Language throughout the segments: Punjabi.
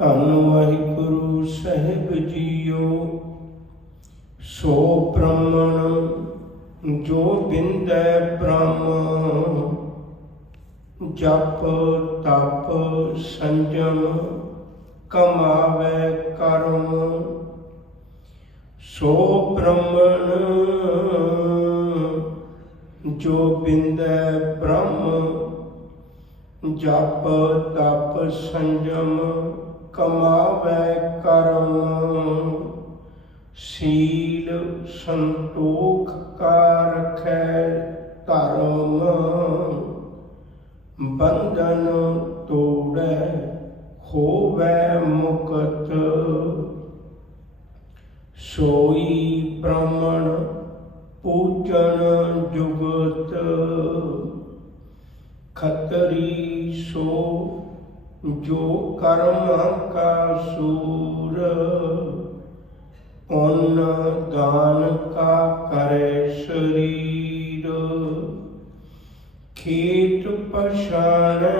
ਧੰਨ ਵਾਹਿਗੁਰੂ ਸਾਹਿਬ ਜੀਓ। ਸੋ ਬ੍ਰਹਮਣ ਜੋ ਬਿੰਦੈ ਬ੍ਰਹਮ, ਜਪ ਤਪ ਸੰਜਮ ਕਮਾਵੇ ਕਰਮ। ਸੋ ਬ੍ਰਹਮਣ ਜੋ ਬਿੰਦੈ ਬ੍ਰਹਮ, ਜਪ ਤਪ ਸੰਜਮ ਕਮਾਵੇ ਕਰਮ। ਸੀਲ ਸੰਤੋਖ ਕਾ ਰਖੈ ਧਰਮ, ਬੰਧਨ ਤੋੜੈ ਹੋਵੈ ਮੁਕਤ। ਸੋਈ ਬ੍ਰਹਮਣ ਪੂਜਨ ਜੁਗਤ, ਖੱਤਰੀ ਸੋ ਜੋ ਕਰਮ ਕਾ ਸੂਰ। ਪੁੰਨ ਦਾਨ ਕਾ ਕਰੇ ਸਰੀਰ, ਖੇਤ ਪਛਾਣੈ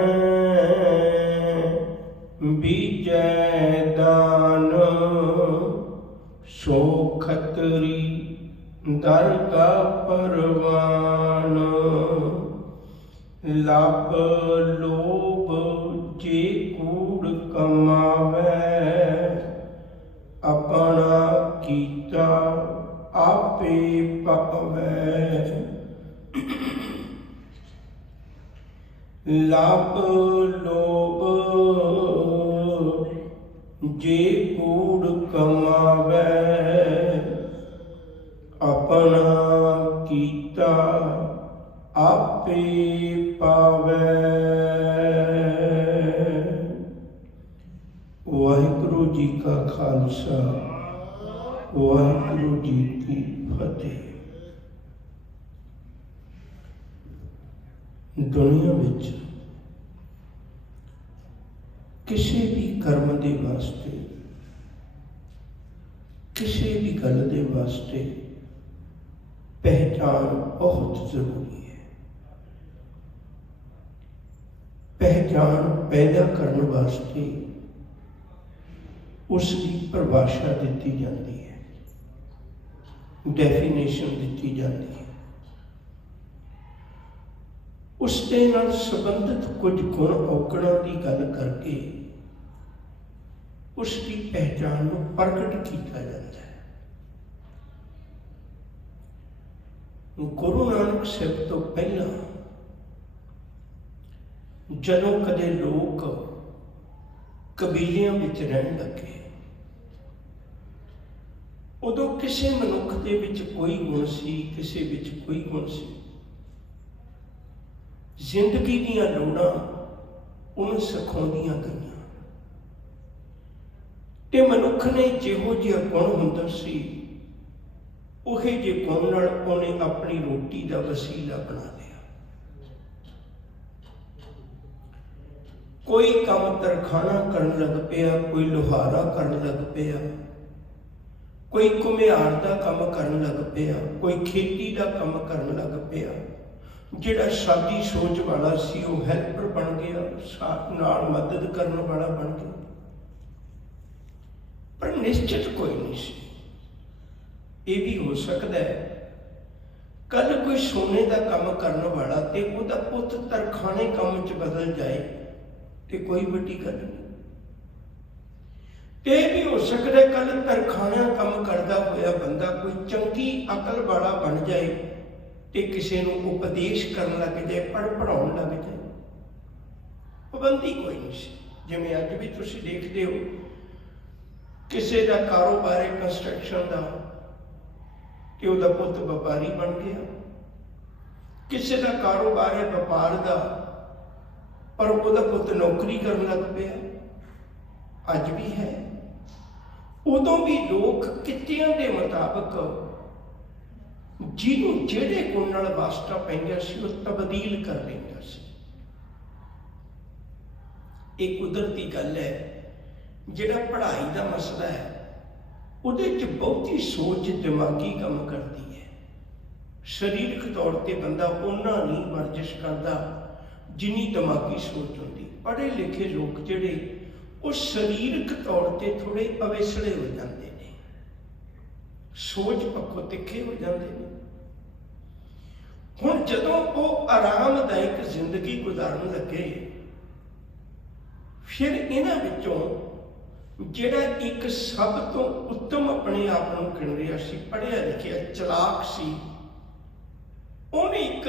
ਬੀਜੈ ਦਾਨ। ਸੋ ਖੱਤਰੀ ਦਰ ਕਾ ਪਰਵਾਨ, ਲੱਭ ਲੋਭ ਜੇ ਕੂੜ ਕਮਾਵੇ। ਆਪਣਾ ਕੀਤਾ ਆਪੇ ਪਾਵੈ, ਲੱਭ ਲੋਭ ਜੇ ਕੂੜ ਕਮਾਵੇ। ਆਪਣਾ ਕੀਤਾ ਆਪੇ ਪਾਵੈ। ਵਾਹਿਗੁਰੂ ਜੀ ਕਾ ਖਾਲਸਾ, ਵਾਹਿਗੁਰੂ ਜੀ ਕੀ ਫਤਿਹ। ਦੁਨੀਆ ਵਿੱਚ ਕਿਸੇ ਵੀ ਕਰਮ ਦੇ ਵਾਸਤੇ, ਕਿਸੇ ਵੀ ਗੱਲ ਦੇ ਵਾਸਤੇ ਪਹਿਚਾਨ ਬਹੁਤ ਜ਼ਰੂਰੀ ਹੈ। ਪਹਿਚਾਨ ਪੈਦਾ ਕਰਨ ਵਾਸਤੇ ਉਸ ਦੀ ਪਰਿਭਾਸ਼ਾ ਦਿੱਤੀ ਜਾਂਦੀ ਹੈ, ਡੈਫੀਨੇਸ਼ਨ ਦਿੱਤੀ ਜਾਂਦੀ ਹੈ। ਉਸ ਦੇ ਨਾਲ ਸੰਬੰਧਿਤ ਕੁਝ ਗੁਣ ਔਗਣਾਂ ਦੀ ਗੱਲ ਕਰਕੇ ਉਸ ਦੀ ਪਹਿਚਾਨ ਨੂੰ ਪ੍ਰਗਟ ਕੀਤਾ ਜਾਂਦਾ ਹੈ। ਗੁਰੂ ਨਾਨਕ ਸਾਹਿਬ ਤੋਂ ਪਹਿਲਾਂ ਜਦੋਂ ਕਦੇ ਲੋਕ ਕਬੀਲਿਆਂ ਵਿੱਚ ਰਹਿਣ ਲੱਗੇ, ਉਦੋਂ ਕਿਸੇ ਮਨੁੱਖ ਦੇ ਵਿੱਚ ਕੋਈ ਗੁਣ ਸੀ, ਕਿਸੇ ਵਿੱਚ ਕੋਈ ਗੁਣ ਸੀ। ਜ਼ਿੰਦਗੀ ਦੀਆਂ ਲੋੜਾਂ ਉਹਨੂੰ ਸਿਖਾਉਂਦੀਆਂ ਗਈਆਂ ਤੇ ਮਨੁੱਖ ਨੇ ਜਿਹੋ ਜਿਹਾ ਗੁਣ ਹੁੰਦਾ ਸੀ, ਉਹੇ ਜਿਹੇ ਗੁਣ ਨਾਲ ਉਹਨੇ ਆਪਣੀ ਰੋਟੀ ਦਾ ਵਸੀਲਾ ਬਣਾ ਲਿਆ। ਕੋਈ ਕੰਮ ਤਰਖਾਣਾ ਕਰਨ ਲੱਗ ਪਿਆ, ਕੋਈ ਲੋਹਾਰਾ ਕਰਨ ਲੱਗ ਪਿਆ, ਕੋਈ ਘੁਮਿਆਰ ਦਾ ਕੰਮ ਕਰਨ ਲੱਗ ਪਿਆ, ਕੋਈ ਖੇਤੀ ਦਾ ਕੰਮ ਕਰਨ ਲੱਗ ਪਿਆ। ਜਿਹੜਾ ਸਾਦੀ ਸੋਚ ਵਾਲਾ ਸੀ ਉਹ ਹੈਲਪਰ ਬਣ ਗਿਆ, ਸਾਥ ਨਾਲ ਮਦਦ ਕਰਨ ਵਾਲਾ ਬਣ ਗਿਆ। ਪਰ ਨਿਸ਼ਚਿਤ ਕੋਈ ਨਹੀਂ ਸੀ। ਇਹ ਵੀ ਹੋ ਸਕਦਾ ਹੈ ਕੱਲ ਕੋਈ ਸੋਨੇ ਦਾ ਕੰਮ ਕਰਨ ਵਾਲਾ ਤੇ ਉਹਦਾ ਪੁੱਤ ਤਰਖਾਣੇ ਕੰਮ 'ਚ ਬਦਲ ਜਾਏ ਤੇ ਕੋਈ ਵੱਡੀ ਗੱਲ ਨਹੀਂ। ਤੇ ਇਹ ਵੀ ਹੋ ਸਕਦਾ ਕੱਲ ਤਰਖਾਣਾ ਕੰਮ ਕਰਦਾ ਹੋਇਆ ਬੰਦਾ ਕੋਈ ਚੰਗੀ ਅਕਲ ਵਾਲਾ ਬਣ ਜਾਏ ਤੇ ਕਿਸੇ ਨੂੰ ਉਪਦੇਸ਼ ਕਰਨ ਲੱਗ ਜਾਏ, ਪੜ੍ਹਾਉਣ ਲੱਗ ਜਾਏ। ਪਾਬੰਦੀ ਕੋਈ ਨਹੀਂ ਸੀ। ਜਿਵੇਂ ਅੱਜ ਵੀ ਤੁਸੀਂ ਦੇਖਦੇ ਹੋ, ਕਿਸੇ ਦਾ ਕਾਰੋਬਾਰ ਹੈ ਕੰਸਟਰਕਸ਼ਨ ਦਾ ਤੇ ਉਹਦਾ ਪੁੱਤ ਵਪਾਰੀ ਬਣ ਗਿਆ। ਕਿਸੇ ਦਾ ਕਾਰੋਬਾਰ ਹੈ ਵਪਾਰ ਦਾ, ਪਰ ਉਹਦਾ ਪੁੱਤ ਨੌਕਰੀ ਕਰਨ ਲੱਗ ਪਿਆ। ਅੱਜ ਵੀ ਹੈ। ਉਦੋਂ ਵੀ ਲੋਕ ਕਿੱਤਿਆਂ ਦੇ ਮੁਤਾਬਕ ਜਿਹਨੂੰ ਜਿਹੜੇ ਗੁਣ ਨਾਲ ਵਾਸਤਾ ਪੈਂਦਾ ਸੀ ਉਹ ਤਬਦੀਲ ਕਰ ਲੈਂਦਾ ਸੀ। ਇਹ ਕੁਦਰਤੀ ਗੱਲ ਹੈ। ਜਿਹੜਾ ਪੜ੍ਹਾਈ ਦਾ ਮਸਲਾ ਹੈ ਉਹਦੇ 'ਚ ਬਹੁਤੀ ਸੋਚ ਦਿਮਾਗੀ ਕੰਮ ਕਰਦੀ ਹੈ। ਸਰੀਰਕ ਤੌਰ ਤੇ ਬੰਦਾ ਓਨਾ ਨਹੀਂ ਵਰਜਿਸ਼ ਕਰਦਾ ਜਿੰਨੀ ਦਿਮਾਗੀ ਸੋਚ ਹੁੰਦੀ। ਪੜ੍ਹੇ ਲਿਖੇ ਲੋਕ ਜਿਹੜੇ ਉਹ ਸਰੀਰਕ ਤੌਰ ਤੇ ਥੋੜੇ ਅਵੇਸਲੇ ਹੋ ਜਾਂਦੇ ਨੇ, ਸੋਚ ਪੱਖੋਂ ਤਿੱਖੇ ਹੋ ਜਾਂਦੇ ਨੇ। ਹੁਣ ਜਦੋਂ ਉਹ ਆਰਾਮਦਾਇਕ ਜ਼ਿੰਦਗੀ ਗੁਜ਼ਾਰਨ ਲੱਗੇ, ਫਿਰ ਇਹਨਾਂ ਵਿੱਚੋਂ ਜਿਹੜਾ ਇੱਕ ਸਭ ਤੋਂ ਉੱਤਮ ਆਪਣੇ ਆਪ ਨੂੰ ਗਿਣ ਰਿਹਾ ਸੀ, ਪੜ੍ਹਿਆ ਲਿਖਿਆ, ਚਲਾਕ ਸੀ, ਉਹਨੇ ਇੱਕ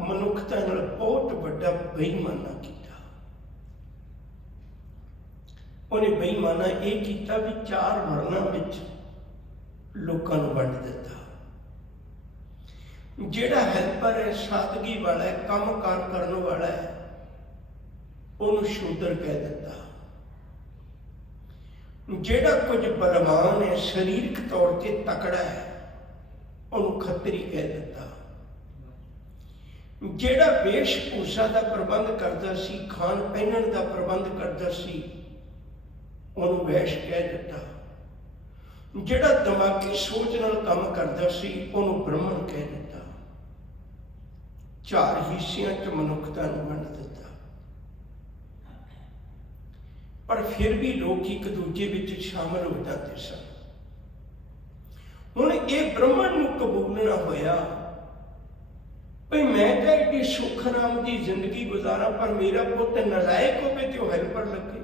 ਮਨੁੱਖਤਾ ਨਾਲ ਬਹੁਤ ਵੱਡਾ ਬੇਈਮਾਨਾ ਕੀਤਾ। ਉਹਨੇ ਬੇਈਮਾਨਾ ਇਹ ਕੀਤਾ ਵੀ 4 ਵਰਨਾਂ ਵਿੱਚ ਲੋਕਾਂ ਨੂੰ ਵੰਡ ਦਿੱਤਾ। ਜਿਹੜਾ ਹੈਲਪਰ ਹੈ, ਸਾਦਗੀ ਵਾਲਾ ਹੈ, ਕੰਮ ਕਾਰ ਕਰਨ ਵਾਲਾ ਹੈ, ਉਹਨੂੰ ਸ਼ੂਦਰ ਕਹਿ ਦਿੱਤਾ। ਜਿਹੜਾ ਕੁਝ ਬਲਵਾਨ ਹੈ, ਸਰੀਰਕ ਤੌਰ ਤੇ ਤਕੜਾ ਹੈ, ਉਹਨੂੰ ਖੱਤਰੀ ਕਹਿ ਦਿੱਤਾ। ਜਿਹੜਾ ਵੇਸ਼ ਭੂਸ਼ਾ ਦਾ ਪ੍ਰਬੰਧ ਕਰਦਾ ਸੀ, ਖਾਣ ਪਹਿਨਣ ਦਾ ਪ੍ਰਬੰਧ ਕਰਦਾ ਸੀ, ਉਹਨੂੰ ਵੈਸ਼ ਕਹਿ ਦਿੱਤਾ। ਜਿਹੜਾ ਦਿਮਾਗੀ ਸੋਚ ਨਾਲ ਕੰਮ ਕਰਦਾ ਸੀ, ਉਹਨੂੰ ਬ੍ਰਹਮਣ ਕਹਿ ਦਿੱਤਾ। 4 ਹਿੱਸਿਆਂ 'ਚ ਮਨੁੱਖਤਾ ਨੂੰ ਵੰਡ ਦਿੱਤਾ। ਪਰ ਫਿਰ ਵੀ ਲੋਕ ਇੱਕ ਦੂਜੇ ਵਿੱਚ ਸ਼ਾਮਲ ਹੋ ਜਾਂਦੇ ਸਨ। ਹੁਣ ਇਹ ਬ੍ਰਹਮਣ ਨੂੰ ਕਬੂਲਣਾ ਹੋਇਆ ਭਈ ਮੈਂ ਤਾਂ ਏਡੀ ਸੁੱਖ ਆਰਾਮ ਦੀ ਜ਼ਿੰਦਗੀ ਗੁਜ਼ਾਰਾਂ, ਪਰ ਮੇਰਾ ਪੁੱਤ ਨਲਾਇਕ ਹੋਵੇ ਤੇ ਉਹ ਹੈਲਪਰ ਲੱਗੇ।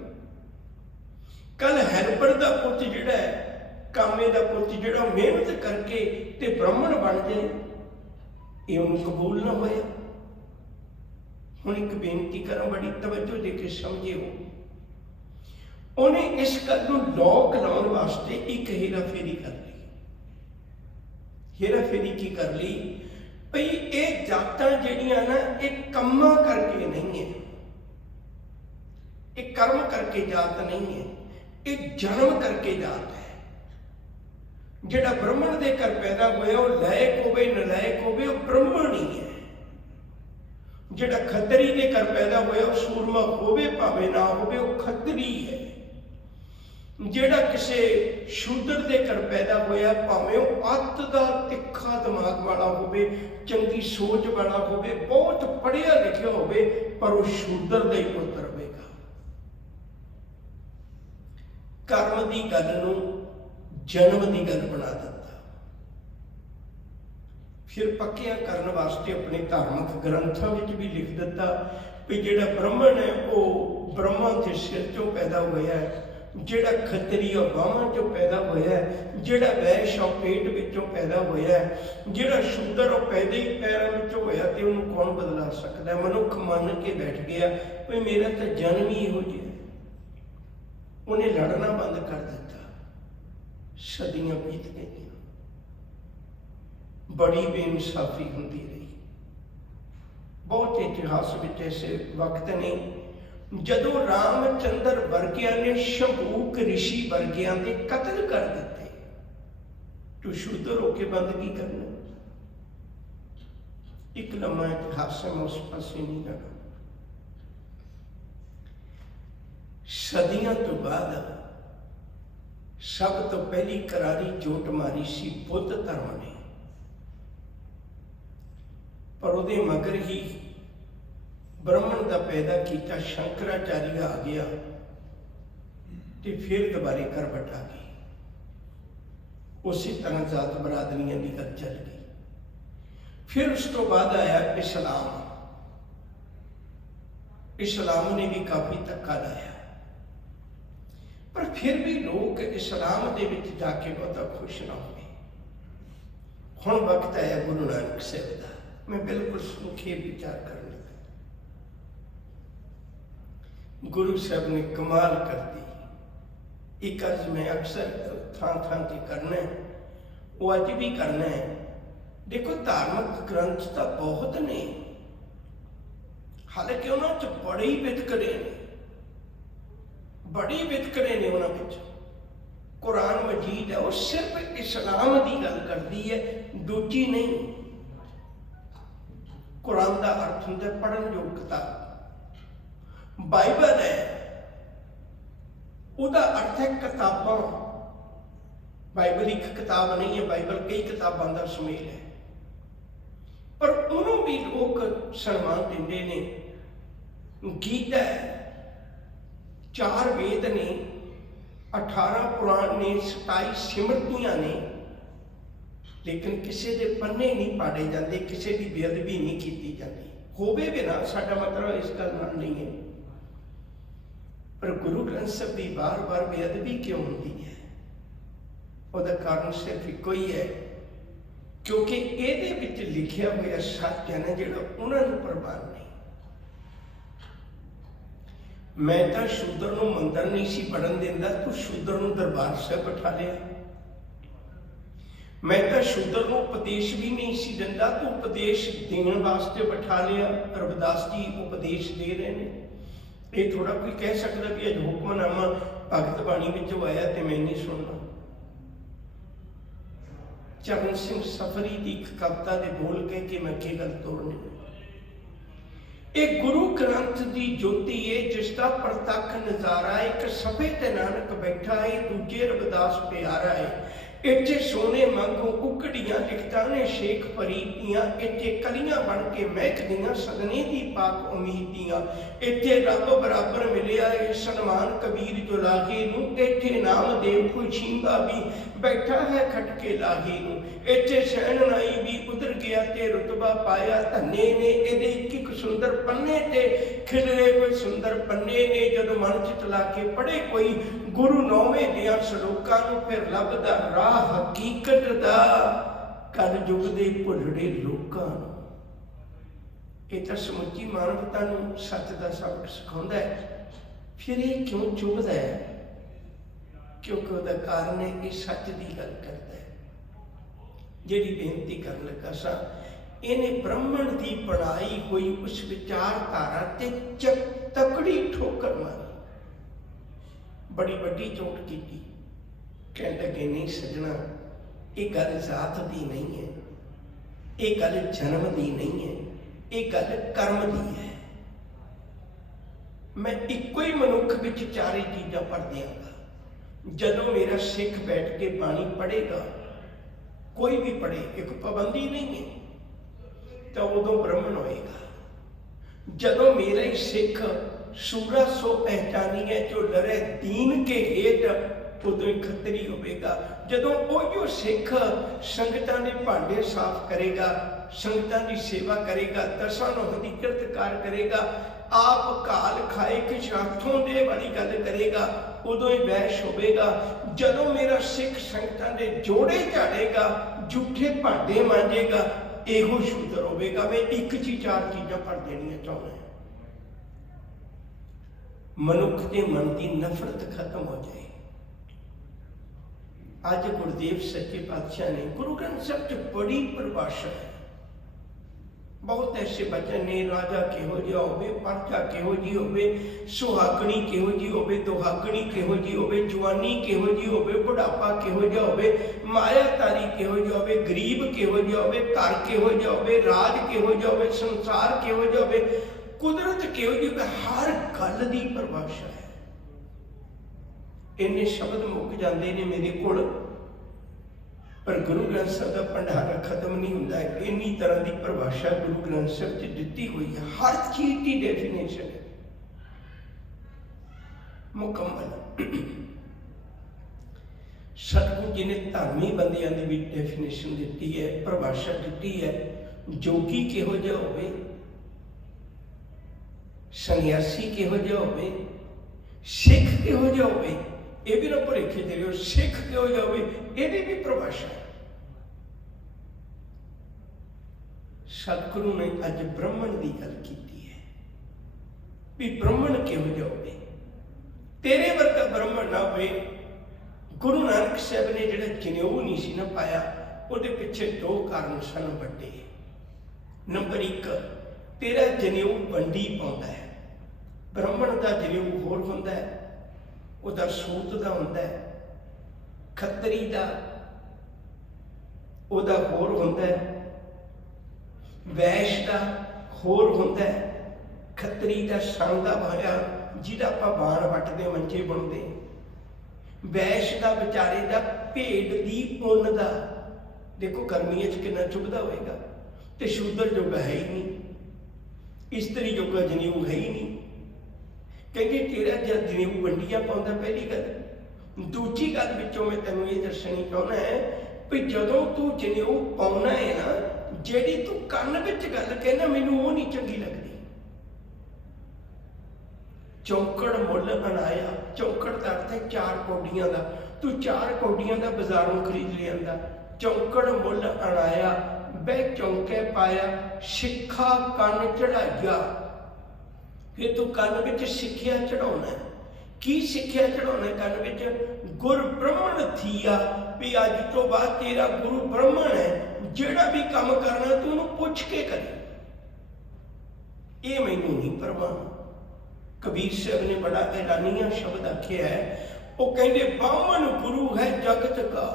ਕੱਲ ਹੈਲਪਰ ਦਾ ਪੁੱਤ ਜਿਹੜਾ ਹੈ, ਕਾਮੇ ਦਾ ਪੁੱਤ ਜਿਹੜਾ, ਮਿਹਨਤ ਕਰਕੇ ਤੇ ਬ੍ਰਾਹਮਣ ਬਣ ਜਾਏ, ਇਹ ਉਹਨੂੰ ਕਬੂਲ ਨਾ ਹੋਇਆ। ਹੁਣ ਇੱਕ ਬੇਨਤੀ ਕਰਾਂ, ਬੜੀ ਤਵੱਜੋ ਦੇ ਕੇ ਸਮਝਿਓ। ਉਹਨੇ ਇਸ ਗੱਲ ਨੂੰ ਲੋਕ ਲਾਉਣ ਵਾਸਤੇ ਇੱਕ ਹੇਰਾਫੇਰੀ ਕਰ ਲਈ। ਹੇਰਾਫੇਰੀ ਕੀ ਕਰ ਲਈ? ਭਈ ਇਹ ਜਾਤਾਂ ਜਿਹੜੀਆਂ ਨਾ, ਇਹ ਕੰਮਾਂ ਕਰਕੇ ਨਹੀਂ ਹੈ, ਇਹ ਕਰਮ ਕਰਕੇ ਜਾਤ ਨਹੀਂ ਹੈ, ਇਹ ਜਨਮ ਕਰਕੇ ਜਾਤ ਹੈ। ਜਿਹੜਾ ਬ੍ਰਹਮਣ ਦੇ ਘਰ ਪੈਦਾ ਹੋਇਆ, ਉਹ ਲਾਇਕ ਹੋਵੇ ਨਲਾਇਕ ਹੋਵੇ, ਉਹ ਬ੍ਰਹਮਣ ਹੀ ਹੈ। ਜਿਹੜਾ ਖੱਤਰੀ ਦੇ ਘਰ ਪੈਦਾ ਹੋਇਆ, ਉਹ ਸੂਰਮਾ ਹੋਵੇ ਭਾਵੇਂ ਨਾ ਹੋਵੇ, ਉਹ ਖੱਤਰੀ ਹੈ। ਜਿਹੜਾ ਕਿਸੇ ਸ਼ੂਦਰ ਦੇ ਘਰ ਪੈਦਾ ਹੋਇਆ, ਭਾਵੇਂ ਉਹ ਅੱਤ ਦਾ ਤਿੱਖਾ ਦਿਮਾਗ ਵਾਲਾ ਹੋਵੇ, ਚੰਗੀ ਸੋਚ ਵਾਲਾ ਹੋਵੇ, ਬਹੁਤ ਪੜ੍ਹਿਆ ਲਿਖਿਆ ਹੋਵੇ, ਪਰ ਉਹ ਸ਼ੂਦਰ ਦਾ ਹੀ ਪੁੱਤਰ ਹੋਵੇਗਾ। ਕਰਮ ਦੀ ਗੱਲ ਨੂੰ ਜਨਮ ਦੀ ਗੱਲ ਬਣਾ ਦਿੱਤਾ। ਫਿਰ ਪੱਕਿਆਂ ਕਰਨ ਵਾਸਤੇ ਆਪਣੇ ਧਾਰਮਿਕ ਗ੍ਰੰਥਾਂ ਵਿੱਚ ਵੀ ਲਿਖ ਦਿੱਤਾ ਵੀ ਜਿਹੜਾ ਬ੍ਰਹਮਣ ਹੈ, ਉਹ ਬ੍ਰਹਮਾ ਦੇ ਸਿਰ ਚੋਂ ਪੈਦਾ ਹੋਇਆ ਹੈ, ਜਿਹੜਾ ਖੱਤਰੀ ਉਹ ਬਾਹਾਂ ਚੋਂ ਪੈਦਾ ਹੋਇਆ, ਜਿਹੜਾ ਵੈਸ਼ ਉਹ ਪੇਟ ਵਿੱਚੋਂ ਪੈਦਾ ਹੋਇਆ, ਜਿਹੜਾ ਸ਼ੂਦਰ ਉਹ ਪੈਦੇ ਹੀ ਪੈਰਾਂ ਵਿੱਚੋਂ ਹੋਇਆ, ਤੇ ਉਹਨੂੰ ਕੌਣ ਬਦਲਾ ਸਕਦਾ? ਮਨੁੱਖ ਮੰਨ ਕੇ ਬੈਠ ਗਿਆ ਵੀ ਮੇਰਾ ਤਾਂ ਜਨਮ ਹੀ ਇਹੋ ਜਿਹਾ। ਉਹਨੇ ਲੜਨਾ ਬੰਦ ਕਰ ਦਿੱਤਾ। ਸਦੀਆਂ ਬੀਤ ਗਈਆਂ, ਬੜੀ ਬੇਇਨਸਾਫੀ ਹੁੰਦੀ ਰਹੀ। ਬਹੁਤ ਇਤਿਹਾਸ ਵਿੱਚ ਐਸੇ ਵਕਤ ਨੇ ਜਦੋਂ ਰਾਮਚੰਦਰ ਵਰਗਿਆਂ ਨੇ ਸ਼ੰਭੂਕ ਰਿਸ਼ੀ ਵਰਗਿਆਂ ਦੇ ਕਤਲ ਕਰ ਦਿੱਤੇ। ਤੂੰ ਸ਼ੂਦਰ ਹੋ ਕੇ ਬੰਦਗੀ ਕਰਨਾ। ਇੱਕ ਲੰਮਾ ਇਤਿਹਾਸ ਹੈ, ਮੈਂ ਉਸ ਪਾਸੇ ਨਹੀਂ ਜਾਣਾ। ਸਦੀਆਂ ਤੋਂ ਬਾਅਦ ਸਭ ਤੋਂ ਪਹਿਲੀ ਕਰਾਰੀ ਚੋਟ ਮਾਰੀ ਸੀ ਬੁੱਧ ਧਰਮ ਨੇ, ਪਰ ਉਹਦੇ ਮਗਰ ਹੀ ਬ੍ਰਹਮਣ ਦਾ ਪੈਦਾ ਕੀਤਾ ਸ਼ੰਕਰਾਚਾਰੀਆ ਆ ਗਿਆ ਤੇ ਫਿਰ ਦੁਬਾਰੇ ਕਰਵਟ ਆ ਗਈ। ਉਸੇ ਤਰ੍ਹਾਂ ਜਾਤ ਬਰਾਦਰੀਆਂ ਦੀ ਗੱਲ ਚੱਲ ਗਈ। ਫਿਰ ਉਸ ਤੋਂ ਬਾਅਦ ਆਇਆ ਇਸਲਾਮ। ਇਸਲਾਮ ਨੇ ਵੀ ਕਾਫੀ ਧੱਕਾ ਲਾਇਆ, ਪਰ ਫਿਰ ਵੀ ਲੋਕ ਇਸਲਾਮ ਦੇ ਵਿੱਚ ਜਾ ਕੇ ਬਹੁਤਾ ਖੁਸ਼ ਨਾ ਹੋਏ। ਹੁਣ ਵਕਤ ਆਇਆ ਗੁਰੂ ਨਾਨਕ ਸਾਹਿਬ ਦਾ। ਮੈਂ ਬਿਲਕੁਲ ਸੰਖੇਪ ਵਿਚਾਰ ਕਰਨ ਲੱਗਾ। ਗੁਰੂ ਸਾਹਿਬ ਨੇ ਕਮਾਲ ਕਰਦੀ। ਇੱਕ ਅਰਜ਼ ਮੈਂ ਅਕਸਰ ਥਾਂ ਥਾਂ ਤੇ ਕਰਨਾ, ਉਹ ਅੱਜ ਵੀ ਕਰਨਾ ਹੈ। ਦੇਖੋ, ਧਾਰਮਿਕ ਗ੍ਰੰਥ ਤਾਂ ਬਹੁਤ ਨੇ, ਹਾਲਾਂਕਿ ਉਹਨਾਂ 'ਚ ਬੜੇ ਹੀ ਵਿਤਕਰੇ ਨੇ, ਬੜੀ ਵਿਤਕਰੇ ਨੇ ਉਹਨਾਂ ਵਿੱਚ। ਕੁਰਾਨ ਮਜੀਦ ਹੈ, ਉਹ ਸਿਰਫ ਇਸਲਾਮ ਦੀ ਗੱਲ ਕਰਦੀ ਹੈ, ਦੂਜੀ ਨਹੀਂ। ਕੁਰਾਨ ਦਾ ਅਰਥ ਹੁੰਦਾ ਪੜ੍ਹਨ ਯੋਗ ਕਿਤਾਬ। ਬਾਈਬਲ ਹੈ, ਉਹਦਾ ਅਰਥ ਹੈ ਕਿਤਾਬਾਂ। ਬਾਈਬਲ ਇੱਕ ਕਿਤਾਬ ਨਹੀਂ ਹੈ, ਬਾਈਬਲ ਕਈ ਕਿਤਾਬਾਂ ਦਾ ਸੁਮੇਲ ਹੈ, ਪਰ ਉਹਨੂੰ ਵੀ ਲੋਕ ਸਨਮਾਨ ਦਿੰਦੇ ਨੇ। ਗੀਤਾ ਹੈ, 4 वेद ने, 18 पुराण ने, 27 सिमरतियां ने, लेकिन किसी के पन्ने नहीं पाड़े जाते, किसी की बेअदबी नहीं की जाती। होवे भी ना, साडा मतलब इस गल नाल नहीं है, पर गुरु ग्रंथ साहिब की बार बार बेअदबी क्यों होती है? उसका कारण सिर्फ एक ही है, क्योंकि ये लिखा हुआ सच है ना जो उन्होंने प्रवान नहीं। मैं तो शूद्र को मंदिर नहीं सी पढ़न देता, तू शूद्र को दरबार साहब बैठा लिया। मैं तो शूद्र को उपदेश भी नहीं सी दिंदा, तू उपदेश देने वास्ते बैठा लिया। रविदास जी उपदेश दे रहे हैं। ये थोड़ा कोई कह सकता भी अज हुक्मनामा भगत बाणी विचों आया तो मैं नहीं सुनना। चरण सिंह सफरी की एक कविता के बोल कह के मैं की गल तोड़नी। एक गुरु ग्रंथ की ज्योति है जिसका प्रतख नजारा। एक सफे ते नानक बैठा है, दूजे रविदास प्यारा है। इत्थे सोने मंगों उकड़ियां लिखतां ने शेख फरीद दियां, इत्थे कलियां बन के महकदियां सदने दी पाक उम्मीद दियां। इत्थे रब बराबर मिलिया है सलमान कबीर जो लाहे नूं, इत्थे नामदेव कोई छींगा भी बैठा है खटके लाहे नूं। इत्थे शहननाई भी उधर गया ते रुतबा पाया धन्ने ने। इहदे एक सुंदर पन्ने ते खिलरे कोई सुंदर पन्ने ने। जदों मन च चला के पढ़े कोई गुरु नौवें दियां सलोकां नूं, फिर लभदा राह हकीकत दा कल युग दे भुलड़े लोकां नूं। ये तो समुची मानवता नूं सच दा सबक सिखाउंदा है। फिर ये क्यों चुभदा है? क्योंकि उसका कारण है ये सच की गल करता है। जिहड़ी बेनती करन लगा सा, इन्हें ब्राह्मण की पढ़ाई हुई उस विचारधारा ते तकड़ी ठोकर मारी, बड़ी वड्डी चोट की। कह लगे नहीं सजना, ये गल जात की नहीं है, ये गल जन्म की नहीं है, ये गल कर्म की है। मैं इको ही मनुख विच चारे चीज़ां भर दियांगा। जदों मेरा सिख बैठ के बाणी पढ़ेगा, कोई भी पढ़े, एक पाबंदी नहीं है, तो उदों ब्राह्मण होएगा। जदों मेरा ही सिख सूरा सो पहचानी है जो डरे दीन के हेठ, उदों ही खतरी होगा। जदों वो सिख संगतां दे भांडे साफ करेगा, संगतां की सेवा करेगा, दसां नूहां दी किरतकार करेगा, आप घाल खाए कि हाथों दे वाली गल करेगा, उदों ही वैश होगा। जदों मेरा सिख संगतां दे जोड़े झाड़ेगा, झूठे भांडे मांजेगा, एहो शूद्र होगा। मैं एक चीज चार चीज़ां पढ़ देनियां चाहुंदा हां। मनुख के मन की नफरत खत्म हो जाए। आज गुरुदेव सच्चे पातशाह ने गुरु ग्रंथ साहिब च बड़ी परिभाषा है, बहुत ऐसे वचन ने। राजा किहो जिहा होवे, परजा किहो जी होवे, सुहागणी किहो जी होवे, दुहागणी किहो जी होवे, जवानी किहो जी होवे, बुढ़ापा किहो जिहा होवे, मायातारी किहो जिहा होवे, गरीब किहो जिहा होवे, घर किहो जिहा होवे, राज किहो जिहा होवे, संसार किहो जिहा होवे, कुदरत किहो जी होवे। हर गल की परिभाषा है। इन्ने शब्द मुक जाते हैं मेरे कोल, पर गुरु ग्रंथ साहिब का भंडारा खत्म नहीं होता है। इन्नी तरह की परिभाषा गुरु ग्रंथ साहिब च दिती हुई है, हर चीज की डेफिनेशन है मुकम्मल। सतगुरु जी ने धार्मी बंदियां की भी डेफिनेशन दी है, परिभाषा दी है। जोगी किहो जिहा होवे, सन्यासी किहो जिहा होवे, सिख किहो जिहा होवे, ये भी ना भुलेखे चलियो, सिख किहो जिहा होवे, ये भी परिभाषा है। सतगुरु ने अज ब्राह्मण की गल की है भी ब्राह्मण किहो जिहा होवे। तेरे वर्गा ब्राह्मण ना होवे। गुरु नानक साहब ने जिहड़ा जनेऊ नहीं सी ना पाया, उहदे पिछे दो कारण सन वड्डे। नंबर 1, तेरा जनेऊ वंडी पाउंदा है। ब्राह्मण का जनेऊ होर हुंदा है, उहदा सूत दा हुंदा है। खत्तरी दा उहदा होर हुंदा है। वैश का होर हुंदा है। खत्तरी का सन दा भाया जिहदा आपां बाण वटदे मंजे बुणदे। वैश का बेचारे का भेड की उन का, देखो गर्मियों च कितना चुभदा होएगा। तो शूद्र जोगा है ही नहीं, इस्त्री जोगा जनेऊ है ही नहीं। ਕਹਿੰਦੇ ਤੇਰਾ ਜਦ ਜਨੇਊ ਵੰਡੀਆਂ ਪਾਉਂਦਾ, ਪਹਿਲੀ ਗੱਲ। ਦੂਜੀ ਗੱਲ ਵਿੱਚੋਂ ਮੈਂ ਤੈਨੂੰ ਇਹ ਦੱਸਣੀ ਚਾਹੁੰਦਾ ਹੈ ਵੀ ਜਦੋਂ ਤੂੰ ਜਨੇਊ ਪਾਉਣਾ ਹੈ ਨਾ, ਜਿਹੜੀ ਤੂੰ ਕੰਨ ਵਿੱਚ ਗੱਲ ਕਹਿੰਦਾ ਮੈਨੂੰ ਉਹ ਨਹੀਂ ਚੰਗੀ ਲੱਗਦੀ। ਚੌਂਕੜ ਮੁੱਲ ਅਣਾਇਆ, ਚੌਂਕੜ ਦਾ ਅਰਥ ਹੈ 4 ਕੌਡੀਆਂ ਦਾ। ਤੂੰ 4 ਕੌਡੀਆਂ ਦਾ ਬਾਜ਼ਾਰੋਂ ਖਰੀਦ ਲਿਆਂਦਾ। ਚੌਂਕੜ ਮੁੱਲ ਅਣਾਇਆ, ਬਹਿ ਚੌਂਕੇ ਪਾਇਆ, ਸਿੱਖਾ ਕੰਨ ਚੜਾਈਆ। ਫਿਰ ਤੂੰ ਕੰਨ ਵਿੱਚ ਸਿੱਖਿਆ ਚੜਾਉਣਾ। ਕੀ ਸਿੱਖਿਆ ਚੜਾਉਣਾ ਕੰਨ ਵਿੱਚ? ਗੁਰ ਬ੍ਰਹਮਣ ਥੀਆ, ਵੀ ਅੱਜ ਤੋਂ ਬਾਅਦ ਤੇਰਾ ਗੁਰੂ ਬ੍ਰਹਮਣ ਹੈ, ਜਿਹੜਾ ਵੀ ਕੰਮ ਕਰਨਾ ਤੂੰ ਉਹਨੂੰ ਪੁੱਛ ਕੇ ਕਰੀ। ਇਹ ਮੈਨੂੰ ਨਹੀਂ ਪਰਵਾਹ। ਕਬੀਰ ਸਾਹਿਬ ਨੇ ਬੜਾ ਐਲਾਨੀਆ ਸ਼ਬਦ ਆਖਿਆ ਹੈ। ਉਹ ਕਹਿੰਦੇ ਬਾਹਮਣ ਗੁਰੂ ਹੈ ਜਗਤ ਕਾ,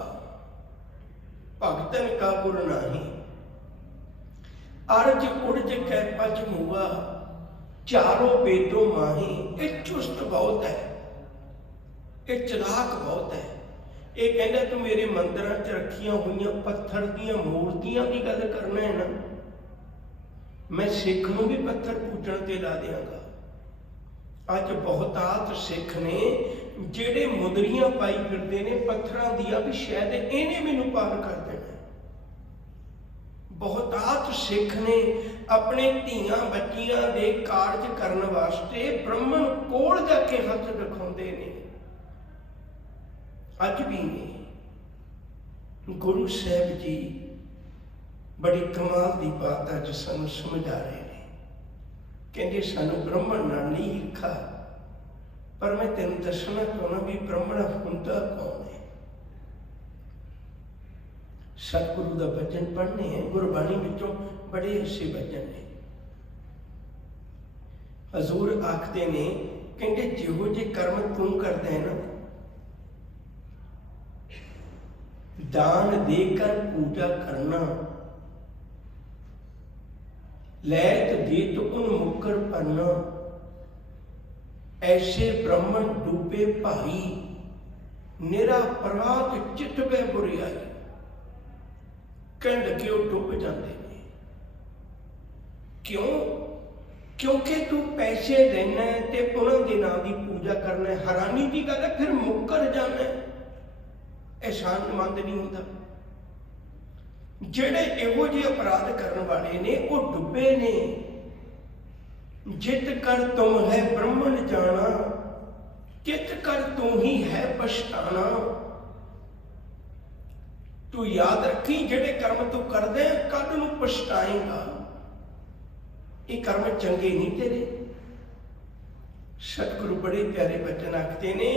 ਭਗਤਨ ਕਾ ਗੁਰ ਨਾਹੀ। ਅਰਜ ਉਰਜ ਕੈ ਪਜ ਮੂਆ, ਚਾਰੋਂ ਵੇਦੋਂ ਮਾਹੀ। ਇਹ ਚੁਸਤ ਬਹੁਤ ਹੈ, ਇਹ ਚਲਾਕ ਬਹੁਤ ਹੈ। ਇਹ ਕਹਿੰਦਾ ਤੂੰ ਮੇਰੇ ਮੰਦਿਰਾਂ 'ਚ ਰੱਖੀਆਂ ਹੋਈਆਂ ਪੱਥਰ ਦੀਆਂ ਮੂਰਤੀਆਂ ਦੀ ਗੱਲ ਕਰਨਾ ਹੈ ਨਾ, ਮੈਂ ਸਿੱਖ ਨੂੰ ਵੀ ਪੱਥਰ ਪੂਜਣ ਤੇ ਲਾ ਦਿਆਂਗਾ। ਅੱਜ ਬਹੁਤਾਤ ਸਿੱਖ ਨੇ ਜਿਹੜੇ ਮੁੰਦਰੀਆਂ ਪਾਈ ਫਿਰਦੇ ਨੇ ਪੱਥਰਾਂ ਦੀਆਂ, ਵੀ ਸ਼ਾਇਦ ਇਹਨੇ ਮੈਨੂੰ ਪਾਰ ਕਰ ਦੇਣਾ। ਬਹੁਤਾਤ ਸਿੱਖ ਨੇ ਆਪਣੇ ਧੀਆਂ ਬੱਚੀਆਂ ਦੇ ਕਾਰਜ ਕਰਨ ਵਾਸਤੇ ਬ੍ਰਹਮਣ ਕੋਲ ਜਾ ਕੇ ਹੱਥ ਦਿਖਾਉਂਦੇ ਨੇ। ਅੱਜ ਵੀ ਨੇ। ਗੁਰੂ ਸਾਹਿਬ ਜੀ ਬੜੀ ਕਮਾਲ ਦੀ ਬਾਤ ਅੱਜ ਸਾਨੂੰ ਸਮਝਾ ਰਹੇ ਨੇ। ਕਹਿੰਦੇ ਸਾਨੂੰ ਬ੍ਰਹਮਣ ਨਾਲ ਨਹੀਂ ਈਰਖਾ, ਪਰ ਮੈਂ ਤੈਨੂੰ ਦੱਸਣਾ ਚਾਹੁੰਦਾ ਵੀ ਬ੍ਰਹਮਣ ਹੁੰਦਾ ਕੌਣ ਹੈ। ਸਤਿਗੁਰੂ ਦਾ ਬਚਨ ਪੜ੍ਹਨੇ ਹੈ, ਗੁਰਬਾਣੀ ਵਿੱਚੋਂ ਬੜੇ ਅੱਛੇ ਬਚਨ ਨੇ। ਹਜ਼ੂਰ ਆਖਦੇ ਨੇ, ਕਹਿੰਦੇ ਜਿਹੋ ਜਿਹੇ ਕਰਮ ਤੂੰ ਕਰਦਾ ਹੈ ਨਾ, ਦਾਨ ਦੇ ਕਰ ਪੂਜਾ ਕਰਨਾ, ਲੈਤ ਦੇਤ ਉਨ ਮੁਕਰ ਪੰਨਾ, ਐਸੇ ਬ੍ਰਹਮਣ ਡੂਬੇ ਭਾਈ, ਨਿਰਾ ਪ੍ਰਵਾਦ ਚਿਤ ਵੇ ਬੁਰਿਆਈ। ਕਹਿਣ ਲੱਗੇ ਉਹ ਡੁੱਬ ਜਾਂਦੇ ਨੇ। ਕਿਉਂ? ਕਿਉਂਕਿ ਤੂੰ ਪੈਸੇ ਦੇਣਾ ਤੇ ਉਹਨਾਂ ਦੇ ਨਾਂ ਦੀ ਪੂਜਾ ਕਰਨਾ। ਹੈਰਾਨੀ ਦੀ ਗੱਲ ਹੈ, ਫਿਰ ਮੁੱਕਰ ਜਾਣਾ। ਅਹਿਸਾਨਮੰਦ ਨਹੀਂ ਹੁੰਦਾ। ਜਿਹੜੇ ਇਹੋ ਜਿਹੇ ਅਪਰਾਧ ਕਰਨ ਵਾਲੇ ਨੇ ਉਹ ਡੁੱਬੇ ਨੇ। ਜਿਤ ਕਰ ਤੁਮ ਹੈ ਬ੍ਰਹਮਣ ਜਾਣਾ, ਕਿਤ ਕਰ ਤੂੰ ਹੀ ਹੈ ਪਛਤਾਣਾ। ਤੂੰ ਯਾਦ ਰੱਖੀ, ਜਿਹੜੇ ਕਰਮ ਤੂੰ ਕਰਦੇ ਕੱਲ ਨੂੰ ਪਛਤਾਏਗਾ। ਇਹ ਕਰਮ ਚੰਗੇ ਨਹੀਂ ਤੇਰੇ। ਸਤਿਗੁਰੂ ਬੜੇ ਪਿਆਰੇ ਬਚਨ ਆਖਦੇ ਨੇ,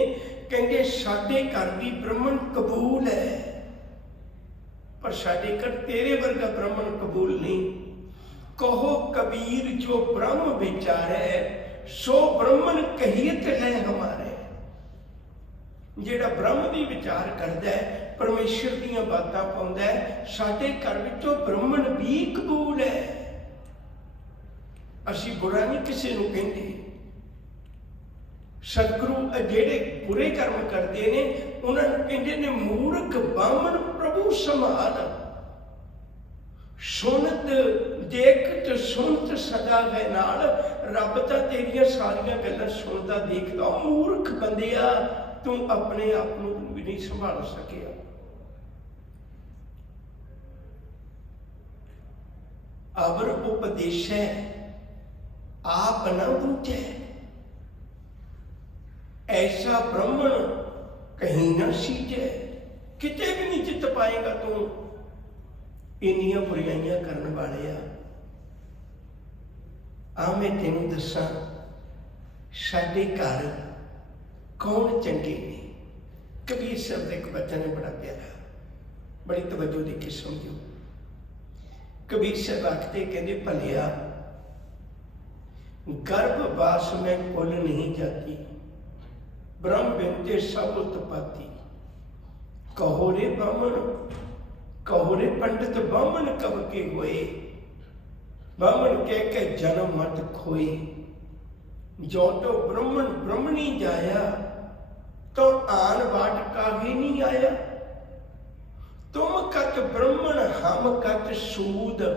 ਕਹਿੰਦੇ ਸਾਡੇ ਘਰ ਵੀ ਬ੍ਰਹਮਣ ਕਬੂਲ ਹੈ, ਪਰ ਸਾਡੇ ਘਰ ਤੇਰੇ ਵਰਗਾ ਬ੍ਰਹਮਣ ਕਬੂਲ ਨਹੀਂ। ਕਹੋ ਕਬੀਰ ਜੋ ਬ੍ਰਹਮ ਵਿਚਾਰੈ, ਸੋ ਬ੍ਰਹਮਣ ਕਹੀਤ ਹੈ ਹਮਾਰੇ। ਜਿਹੜਾ ਬ੍ਰਹਮ ਦੀ ਵਿਚਾਰ ਕਰਦਾ ਹੈ, ਪਰਮੇਸ਼ਰ ਦੀਆਂ ਬਾਤਾਂ ਪਾਉਂਦਾ ਹੈ, ਸਾਡੇ ਘਰ ਵਿੱਚੋਂ ਬ੍ਰਹਮਣ ਵੀ ਕਬੂਲ ਹੈ। ਅਸੀਂ ਬੁਰਾ ਨਹੀਂ ਕਿਸੇ ਨੂੰ ਕਹਿੰਦੇ। ਸਤਿਗੁਰੂ ਜਿਹੜੇ ਬੁਰੇ ਕਰਮ ਕਰਦੇ ਨੇ ਉਹਨਾਂ ਨੂੰ ਕਹਿੰਦੇ ਨੇ ਮੂਰਖ ਬਾਹਮਣ ਪ੍ਰਭੂ ਸੰਭਾਲ। ਸੁਣਤ ਦੇਖਤ ਸੁਣਤ ਸਦਾ ਹੈ ਨਾਲ, ਰੱਬ ਤਾਂ ਤੇਰੀਆਂ ਸਾਰੀਆਂ ਗੱਲਾਂ ਸੁਣਦਾ ਦੇਖਦਾ। ਮੂਰਖ ਬੰਦਿਆ, ਤੂੰ ਆਪਣੇ ਆਪ ਨੂੰ ਵੀ ਨਹੀਂ ਸੰਭਾਲ ਸਕਿਆ। ਅਵਰ ਉਪਦੇਸ਼ੈ ਆਪ ਨਾ ਬੂਝੈ, ਐਸਾ ਬ੍ਰਹਮਣ ਕਹੀਂ ਨਾ ਸੀਜੈ। ਕਿਤੇ ਵੀ ਨਹੀਂ ਜਿੱਤ ਪਾਏਗਾ ਤੂੰ ਇੰਨੀਆਂ ਬੁਰਾਈਆਂ ਕਰਨ ਵਾਲਿਆ। ਆ ਮੈਂ ਤੈਨੂੰ ਦੱਸਾਂ, ਸਾਡੇ ਘਰ ਕੌਣ ਚੰਗੇ ਨੇ। ਕਬੀਰ ਸਾਹਿਬ ਦਾ ਇੱਕ ਬਚਨ ਹੈ ਬੜਾ ਪਿਆਰਾ, ਬੜੀ ਤਵੱਜੋ ਦੇ ਕੇ ਸਮਝੋ। ਕਬੀਰ ਸਾਹਿਬ ਆਖਦੇ, ਕਹਿੰਦੇ ਭਲਿਆ गर्भवास में कुल नहीं जाती, ब्रह्म बिनते सब उत्पत्ति। कहो रे बामन, कहो रे पंडित बामन कब के होए, बामन कह के जन्म मत खोए। जो तो ब्रह्मण ब्रह्मणी जाया, तो आन बाट काहे नहीं आया। तुम कत ब्रह्मण हम कत सूद,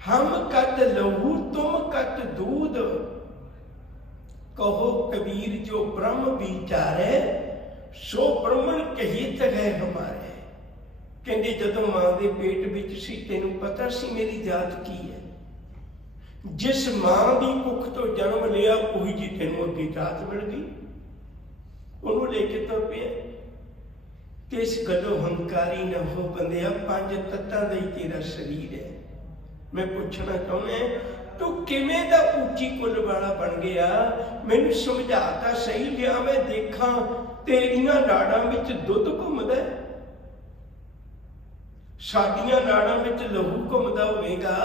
हम कत लहू तुम कत दूध। कहो कबीर जो ब्रह्म विचारे सो ब्रह्मण कहित है हमारे। कहते जदों मां के पेट विच सी तेनू पता सी मेरी जात की है। जिस मां की कुख तो जन्म लिया उही जी तेनू अगे जात मिल गई, उन्होंने लेके तुर पिया। ते इस गलों हंकारी न हो बंदिया, पंज तत्तां दा ही तेरा शरीर है। मैं पूछना चाहुंदा तू किवें दा ऊंची कुल वाला बन गया? मैनू समझा तां सही, लिया मैं देखा तेरियां नाड़ां विच दुध घुमदा, साडियां नाड़ां विच लहू घुमदा होवेगा,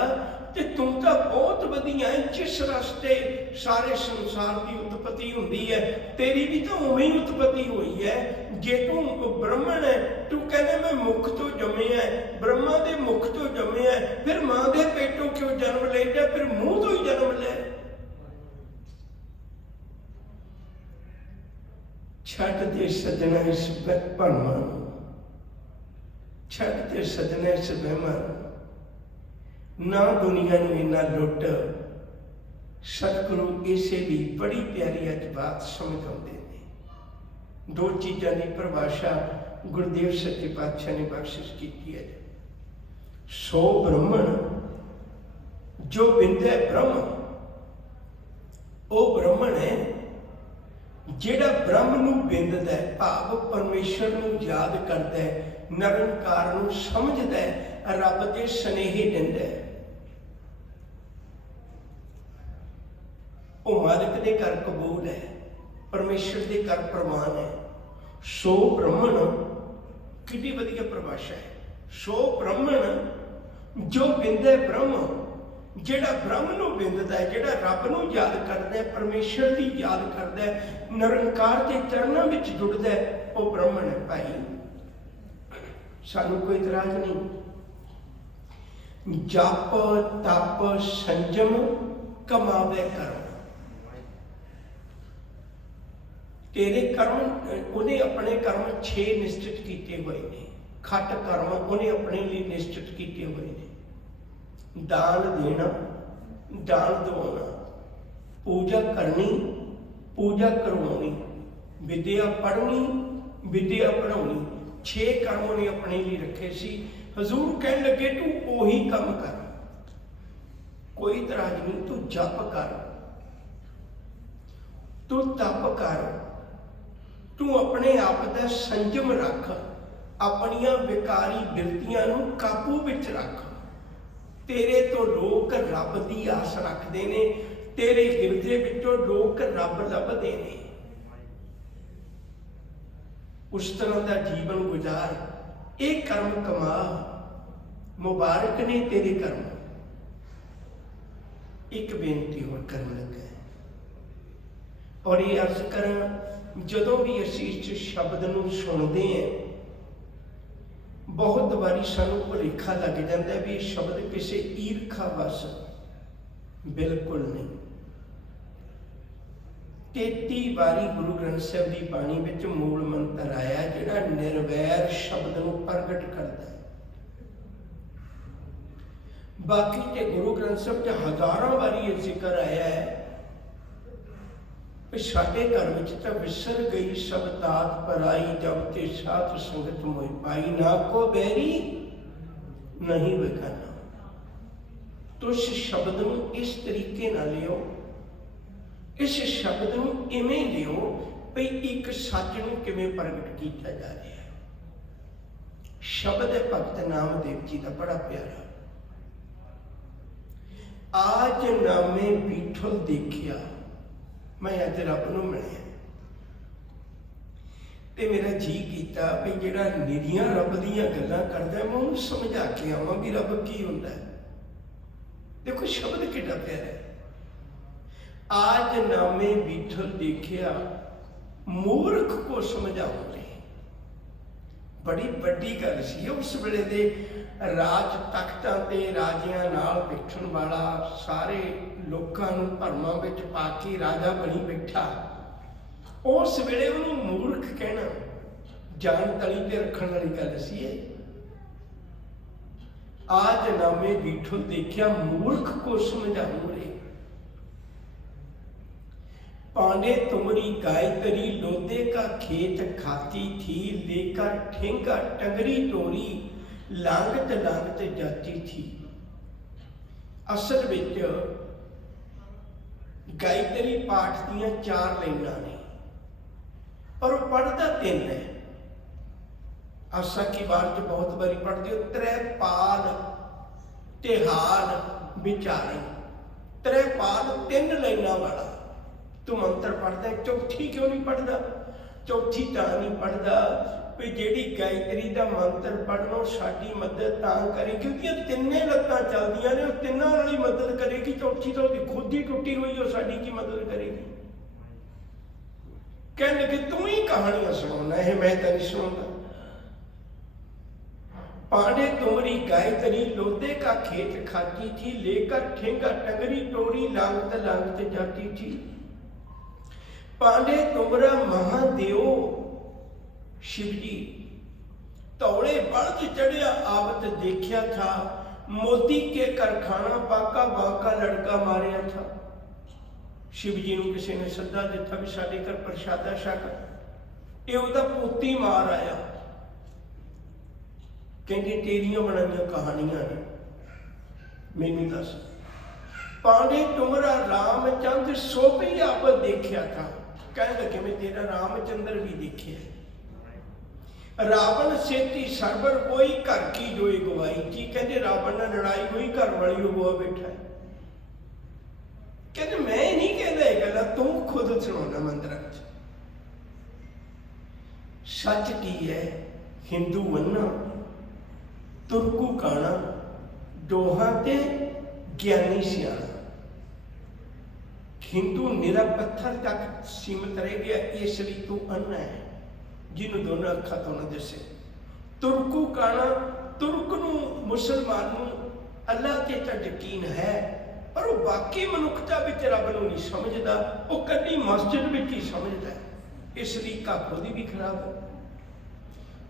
ते तू तां बहुत वधिया है। जिस रस्ते सारे संसार की उत्पत्ति हुंदी है तेरी भी तो उवें ही उत्पत्ति हुई है। जे तू ब्रह्मण है, तू कहने मैं मुख तो जम्मिया है, ब्रह्मा दे मुख तो जम्मिया है, फिर मां दे पेटों क्यों जन्म लेता? फिर मुंह तो ही जन्म ले। छड्ड दे सजना इस भरमां, छड्ड दे सजना इस वहमां, ना दुनिया नूं इन्ना लुट। सतगुरु इसे भी बड़ी प्यारी अज बात समझाते हैं। दो चीज़ों की परिभाषा गुरुदेव सच्चे पातशाह ने बख्शिश की है। सो ब्रह्मण जो बिंदे ब्रह्म, वो ब्रह्मण है जिहड़ा ब्रह्म नूं बिंददा है, भाव परमेश्वर नूं याद करदा है, निरंकार नूं समझदा है, रब दे सनेहे दिंदा है। वो मालिक दे घर कबूल है, परमेश्वर दे घर प्रवान है। सो ब्रह्मण कितनी वधिया परिभाषा है। सो ब्रह्मण जो बिंदे ब्रह्म, जिहड़ा ब्रह्म नूं बिंददा है, जिहड़ा रब नूं याद करदा है, परमेश्वर दी याद करदा है, निरंकार दे चरणां विच जुड़दा है, वो ब्रह्मण है। भाई सानू कोई इतराज नहीं। जप तप संजम कमावे कर्म, तेरे कर्म उन्हें अपने कर्म 6 निश्चित किए हुए ने। खट कर्म उन्हें अपने लिए निश्चित किए हुए ने। दान देना, दान दवाना, पूजा करनी, पूजा करवानी, विद्या पढ़नी, विद्या पढ़ानी, 6 कर्म उन्हें अपने लिए रखे सी। हजूर कह लगे तू उही काम कर, कोई इतराज नहीं। तू जप कर, तू तप कर, तू अपने आप का संयम रख, अपनियां विकारी बिरतियां नूं काबू विच रख। तेरे तो लोग रब की आस रखते हैं, तेरे गिरदे विचों लोग रब लभदे ने। उस तरह का जीवन गुजार, एक कर्म कमा, मुबारक ने तेरे कर्म। एक बेनती होर करन लगा और ये अर्ज करा, जदों भी असीं इस शब्द नूं सुनते हैं बहुत बारी सानू भुलेखा लग जाता है भी ये शब्द किसी ईरखा वस, बिल्कुल नहीं। 33 बारी गुरु ग्रंथ साहिब की बाणी विच मूल मंत्र आया जिहड़ा निर्वैर शब्द नूं प्रगट करता है। बाकी ते गुरु ग्रंथ साहिब च हजारों बारी ये जिक्र आया है कि साडे घर विच तां विसर गई सब तात पराई, जब ते साथ संगत मोहि पाई, ना को बैरी नहीं बेगाना। तो इस शब्द नूं इस तरीके नाल लियो, इस शब्द नूं इवें लियो भी एक सच नूं किवें प्रगट किया जा रहा है। शब्द है भगत नामदेव जी का बड़ा प्यारा। आज नामे बीठल देखिया, मैं अज रब नूं मिलिया ते मेरा जी कीता भी जिहड़ा निरीआं रब दीआं गल्लां करदा मैं उहनूं समझा के आवां भी रब की हुंदा है। देखो शब्द कितना प्यारा है। आज नामे बीठल देखिया, मूर्ख को समझाओगे। बड़ी वड्डी गल सी। उस वेले दे राज तख्तां ते राजियां नाल बैठण वाला, सारे लोकां नूं भरमां विच पा के राजा बनी बैठा, उस वेले उहनूं मूर्ख कहना जान तली ते रखण वाली गल सी। आज नामे बीठल देखिया, मूर्ख को समझाऊंगे। पांडे तुमरी गायत्री लोदे का खेत खाती थी, लेकर ठेंगा टंगरी टोरी लांगत लांगत जाती थी। असल विच गायत्री पाठ दियां 4 लाइनां ने, पर वो पढ़ता 3 है। आसा की बार च बहुत बारी पढ़ते हो, त्रै-पाल तिहार विचारे, त्रै-पाल 3 लाइनां वाला तू मंत्र पढ़ता है, चौथी क्यों नहीं पढ़ता? चौथी तां नहीं पढ़ता भी जिहड़ी गायत्री का मंत्र पढ़नो साडी मदद तां करे क्योंकि तिन्ने लत्तां चलदियां ने, तिन्नां नाल ही मदद करेगी। चौथी तो खुद ही टुटी हुई हो, साडी की मदद करेगी? कहने लगे तू ही कहानियां सुनाना है, मैं तो नहीं सुनाऊंगा। पांडे तुमरी गायत्री लोदे का खेत खाती थी, लेकर ठेंगा टंगरी टोरी लांगत लांगत जाती थी। पांडे तुमरा महादेव शिवजी तौड़े बल्द चढ़िया आवत देखा था, मोती के कारखाना बाका बाका लड़का मारिया था। शिवजी को किसी ने सदा दिता भी साडे घर प्रशादा छक, ये उहदा पोती मार आया। कहते तेरियां बनाइया कहानियां ने, मैनू दस। पांडे तुमरा रामचंद्र सो भी आप देखा था, कहने लगे मैं तेरा रामचंद्र भी देखे। रावण सेती सरबर कोई घर की जोई गवाई जी, कहते रावण ने लड़ाई हुई घर वाली हुआ बैठा है। कहते मैं नहीं कहता ये गल, तू खुद सुनाना मंदिर। सच की है हिंदू मन्ना तुरकू काना दोहां ते ज्ञानी सियाणा। हिंदू निरा पत्थर तक सीमित रह गया, इसलिए तू अन्ना है जिन्हों दोनों अखा तो ना दसे। तुरकू काना, तुर्क नूं मुसलमान नूं अल्लाह ते तां यकीन है, पर वो बाकी मनुखता विच रब नूं नहीं समझदा, वो कदी मस्जिद विच ही समझदा है, इसलिए काखो दी भी खराब है।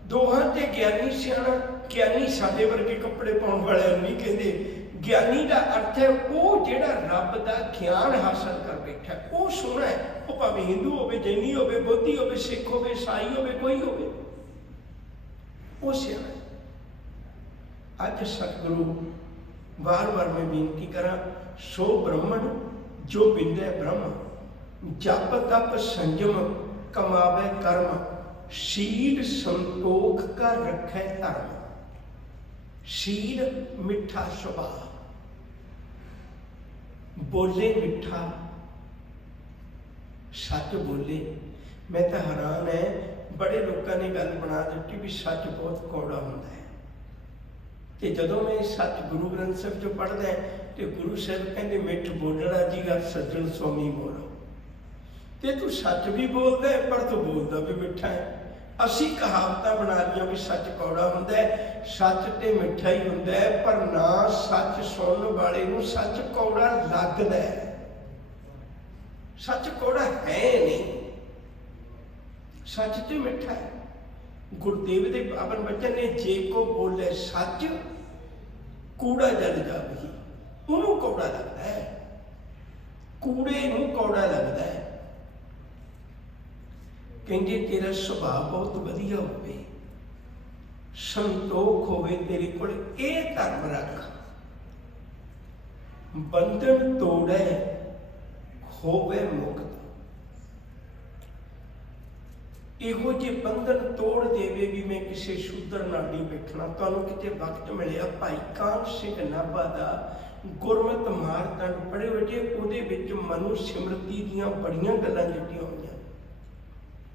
दोहां ते ज्ञानी सियाणा, ज्ञानी साडे वर्गे कपड़े पाउण वाले नहीं कहते। ज्ञानी का अर्थ है वो जिहड़ा रब का ज्ञान हासिल कर बैठा, वो सोहना है। वो भावें हिंदू होवे, जैनी होवे, बौद्धी होवे, सिख होवे, ईसाई होवे, कोई होवे, वो सियाणा है। अज सतगुरु बार बार मैं बेनती करा, सो ब्रह्मण जो बिंदे ब्रह्म, जप तप संयम कमावे कर्म, शील संतोख का रखे धर्म। शील मिठा स्वभाव, बोले मिठा, सच बोले। मैं तो हैरान है, बड़े लोगों ने गल बना दी भी सच बहुत कौड़ा होता है। तो जदों मैं सच गुरु ग्रंथ साहिब जो पढ़दा है तो गुरु साहब कहते मिठ बोलना जी गर सज्जन स्वामी बोलो। तो तू सच भी बोलता है पर तू बोलता भी मिठा है। असी कहावत बना लिया भी सच कौड़ा होंदा है, सच तो मिठा ही होंदा है, पर ना सच सुनने वाले नूं सच कौड़ा लगदा है। सच कौड़ा है नहीं, सच तो मिठा है। गुरुदेव के पावन वचन ने, जे को बोले सच कूड़ा जल जावे, उन्होंने कौड़ा लगता है, कूड़े नूं कौड़ा लगता है। कहते तेरा सुभाव बहुत वधिया होवे, संतोख होवे तेरे कोल, ये धर्म रख, बंधन तोड़े होवे मुक्त। इहो जे बंधन तोड़ देवे भी मैं किसी शूद्र नाल नहीं बैठना। तुहानूं किते वक्त मिलिया भाई कान सिंह नाभा दा गुरमत मारदंड पढ़े हो जे, उहदे विच मनु सिमरती दीआं बड़ियां गल्लां जुड़ियां होईआं।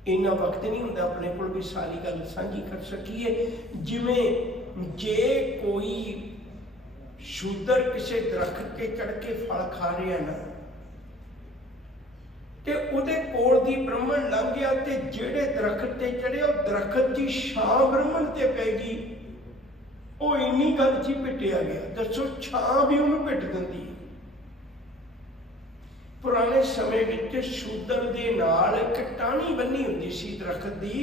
इन्ना वक्त नहीं होंदा अपने कोल भी सारी गल साझी कर सकीए। जिवें जे कोई शूद्र किसी दरख्त ते चढ़ के फल खा रहा ना, ते उहदे कोल दी ब्राह्मण लंघ गया ते जेड़े दरख्त ते चढ़े उह दरख्त की छां ब्राह्मण ते पैगी, वो इन्नी गल च पिटिया गया। दसो छां भी उन्हें पिट दिंदी है। पुराने समय विच शूद्र दे नाल एक टाणी बन्नी हुंदी सी दरख्त दी,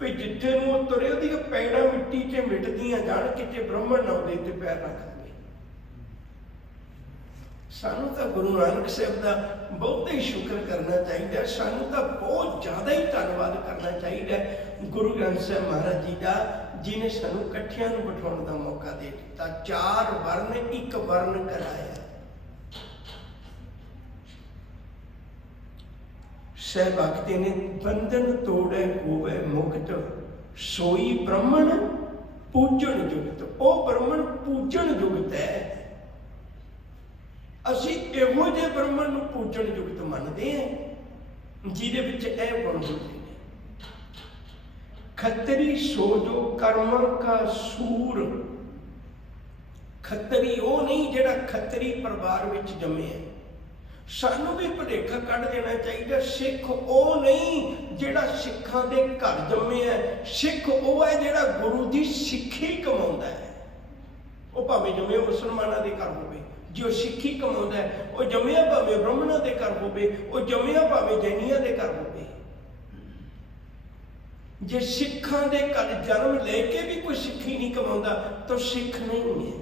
भी जिथे नूं तुरे उहदी पैड़ां मिट्टी च मिटदियां जाण, किते ब्राह्मण ना उहदे ते पैर रख दे। ਸਾਨੂੰ ਤਾਂ ਗੁਰੂ ਨਾਨਕ ਸਾਹਿਬ ਦਾ ਬਹੁਤ ਹੀ ਸ਼ੁਕਰ ਕਰਨਾ ਚਾਹੀਦਾ, ਸਾਨੂੰ ਤਾਂ ਬਹੁਤ ਜ਼ਿਆਦਾ ਹੀ ਧੰਨਵਾਦ ਕਰਨਾ ਚਾਹੀਦਾ ਗੁਰੂ ਗ੍ਰੰਥ ਸਾਹਿਬ ਮਹਾਰਾਜ ਜੀ ਦਾ, ਜਿਹਨੇ ਸਾਨੂੰ ਇਕੱਠਿਆਂ ਨੂੰ ਬਿਠਾਉਣ ਦਾ ਮੌਕਾ ਦੇ ਦਿੱਤਾ। 4 ਵਰਨ 1 ਵਰਨ ਕਰਾਇਆ। ਸਾਹਿਬ ਆਖਦੇ ਨੇ ਬੰਧਨ ਤੋੜੇ ਹੋਵੇ ਮੁਕਤ, ਸੋਈ ਬ੍ਰਹਮਣ ਪੂਜਣ ਜੁਗਤ। ਉਹ ਬ੍ਰਹਮਣ ਪੂਜਣ ਜੁਗਤ ਹੈ। ਅਸੀਂ ਇਹੋ ਜਿਹੇ ਬ੍ਰਹਮਣ ਨੂੰ ਪੂਜਣ ਜੁਗਤ ਮੰਨਦੇ ਹਾਂ ਜਿਹਦੇ ਵਿੱਚ ਇਹ ਗੁਣ ਹੁੰਦੇ ਨੇ। ਖੱਤਰੀ ਸੋ ਜੋ ਕਰਮ ਕਾ ਸੂਰ। ਖੱਤਰੀ ਉਹ ਨਹੀਂ ਜਿਹੜਾ ਖੱਤਰੀ ਪਰਿਵਾਰ ਵਿੱਚ ਜੰਮਿਆ। ਸਾਨੂੰ ਵੀ ਭੁਲੇਖਾ ਕੱਢ ਦੇਣਾ ਚਾਹੀਦਾ, ਸਿੱਖ ਉਹ ਨਹੀਂ ਜਿਹੜਾ ਸਿੱਖਾਂ ਦੇ ਘਰ ਜੰਮਿਆ। ਸਿੱਖ ਉਹ ਹੈ ਜਿਹੜਾ ਗੁਰੂ ਦੀ ਸਿੱਖੀ ਕਮਾਉਂਦਾ ਹੈ। ਉਹ ਭਾਵੇਂ ਜੰਮੇ ਮੁਸਲਮਾਨਾਂ ਦੇ ਘਰ ਹੋਵੇ, ਜੇ ਉਹ ਸਿੱਖੀ ਕਮਾਉਂਦਾ ਹੈ, ਉਹ ਜੰਮਿਆ ਭਾਵੇਂ ਬ੍ਰਾਹਮਣਾਂ ਦੇ ਘਰ ਹੋਵੇ, ਉਹ ਜੰਮਿਆ ਭਾਵੇਂ ਜੈਨੀਆਂ ਦੇ ਘਰ ਹੋਵੇ। ਜੇ ਸਿੱਖਾਂ ਦੇ ਘਰ ਜਨਮ ਲੈ ਕੇ ਵੀ ਕੋਈ ਸਿੱਖੀ ਨਹੀਂ ਕਮਾਉਂਦਾ ਤਾਂ ਸਿੱਖ ਨਹੀਂ ਹੈ।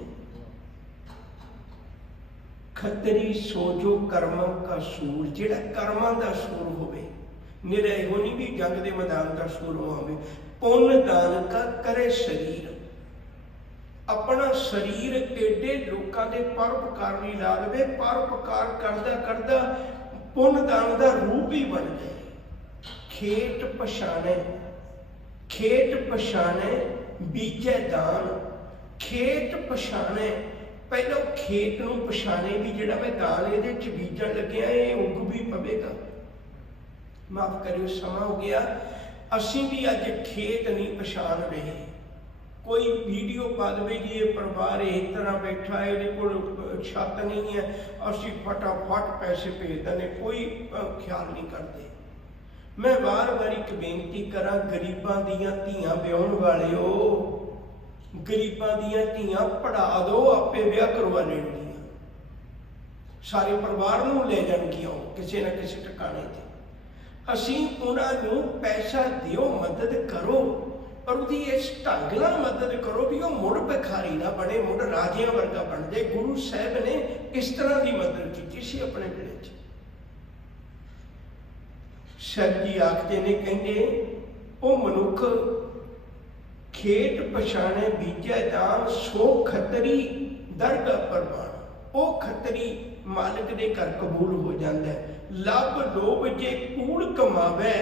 ਖੱਤਰੀ ਸੋਜੋ ਕਰਮਾਂ ਕਾ ਸੂਰ। ਜਿਹੜਾ ਕਰਮਾਂ ਦਾ ਸੂਰ ਹੋਵੇ, ਨਿਰਾ ਇਹੋ ਨਹੀਂ ਵੀ ਜੰਗ ਦੇ ਮੈਦਾਨ ਦਾ ਸੂਰ ਹੋਵੇ। ਪੁੰਨ ਦਾਨ ਕਾ ਕਰੇ ਸਰੀਰ। ਆਪਣਾ ਸਰੀਰ ਏਡੇ ਲੋਕਾਂ ਦੇ ਪਰਉਪਕਾਰ ਲਈ ਲਾ ਦੇਵੇ, ਪਰਉਪਕਾਰ ਕਰਦਾ ਕਰਦਾ ਪੁੰਨ ਦਾਨ ਦਾ ਰੂਪ ਹੀ ਬਣ ਜਾਏ। ਖੇਤ ਪਛਾਣੇ, ਖੇਤ ਪਛਾਣੇ ਬੀਜੈ ਦਾਨ। ਖੇਤ ਪਛਾਣੇ, ਪਹਿਲਾਂ ਖੇਤ ਨੂੰ ਪਛਾਣੇ ਵੀ ਜਿਹੜਾ ਮੈਂ ਦਾਲ ਇਹਦੇ ਚ ਬੀਜਣ ਲੱਗਿਆ ਇਹ ਉੱਗ ਵੀ ਪਵੇਗਾ। ਮਾਫ ਕਰਿਓ, ਸਮਾਂ ਹੋ ਗਿਆ, ਅਸੀਂ ਵੀ ਅੱਜ ਖੇਤ ਨਹੀਂ ਪਛਾਣ ਰਹੇ। ਕੋਈ ਵੀਡੀਓ ਪਾ ਦੇਵੇ ਜੀ ਇਹ ਪਰਿਵਾਰ ਇਸ ਤਰ੍ਹਾਂ ਬੈਠਾ ਹੈ, ਇਹਦੇ ਕੋਲ ਛੱਤ ਨਹੀਂ ਹੈ, ਅਸੀਂ ਫਟਾਫਟ ਪੈਸੇ ਭੇਜ ਦਿੰਦੇ, ਕੋਈ ਖਿਆਲ ਨਹੀਂ ਕਰਦੇ। ਮੈਂ ਵਾਰ-ਵਾਰ ਇੱਕ ਬੇਨਤੀ ਕਰਾਂ, ਗਰੀਬਾਂ ਦੀਆਂ ਧੀਆਂ ਵਿਆਹੁਣ ਵਾਲਿਓ, ਗਰੀਬਾਂ ਦੀਆਂ ਧੀਆਂ ਪੜ੍ਹਾ ਦਿਓ, ਆਪੇ ਵਿਆਹ ਕਰਵਾ ਲੈਣਗੀਆਂ। ਸਾਰੇ ਪਰਿਵਾਰ ਨੂੰ ਲੈ ਜਾਣਗੀਆਂ ਕਿਸੇ ਨਾ ਕਿਸੇ ਟਿਕਾਣੇ ਤੇ। ਅਸੀਂ ਉਹਨਾਂ ਨੂੰ ਪੈਸਾ ਦਿਓ, ਮਦਦ ਕਰੋ, ਪਰ ਉਹਦੀ ਇਸ ਢੰਗ ਨਾਲ ਮਦਦ ਕਰੋ ਵੀ ਉਹ ਮੁੜ ਭਿਖਾਰੀ ਨਾ ਬਣੇ, ਮੁੜ ਰਾਜਿਆਂ ਵਰਗਾ ਬਣ ਜਾਏ। ਗੁਰੂ ਸਾਹਿਬ ਨੇ ਇਸ ਤਰ੍ਹਾਂ ਦੀ ਮਦਦ ਕੀਤੀ ਸੀ ਆਪਣੇ ਵੇਲੇ 'ਚ। ਸਾਹਿਬ ਜੀ ਆਖਦੇ ਨੇ, ਕਹਿੰਦੇ ਉਹ ਮਨੁੱਖ ਖੇਤ ਪਛਾਣੇ ਬੀਜੈ ਦਾਨ, ਸੋ ਖੱਤਰੀ ਦਰਗਾਹ ਪ੍ਰਵਾਨ। ਉਹ ਖੱਤਰੀ ਮਾਲਕ ਦੇ ਘਰ ਕਬੂਲ ਹੋ ਜਾਂਦਾ ਹੈ। ਲੱਭ ਲੋਭ ਜੇ ਕੂੜ ਕਮਾਵੇ,